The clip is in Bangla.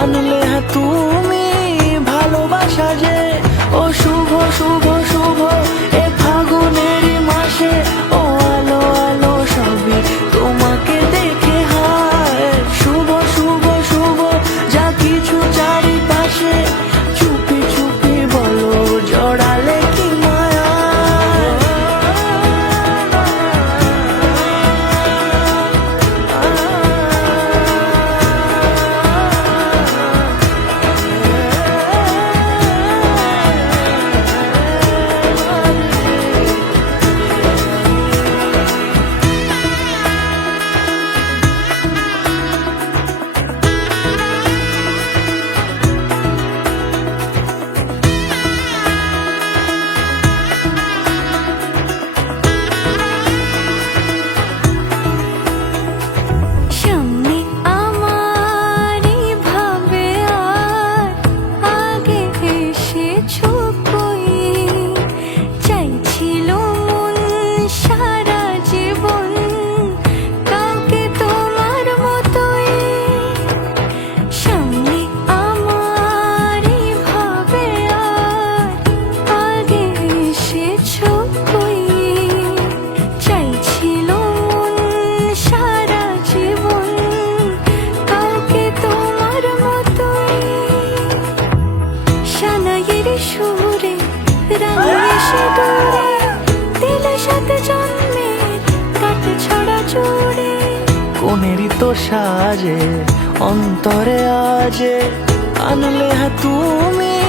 আনলে হ্যাঁ তুমি সাজে অন্তরে আজে আনলে হ্যাঁ তুমি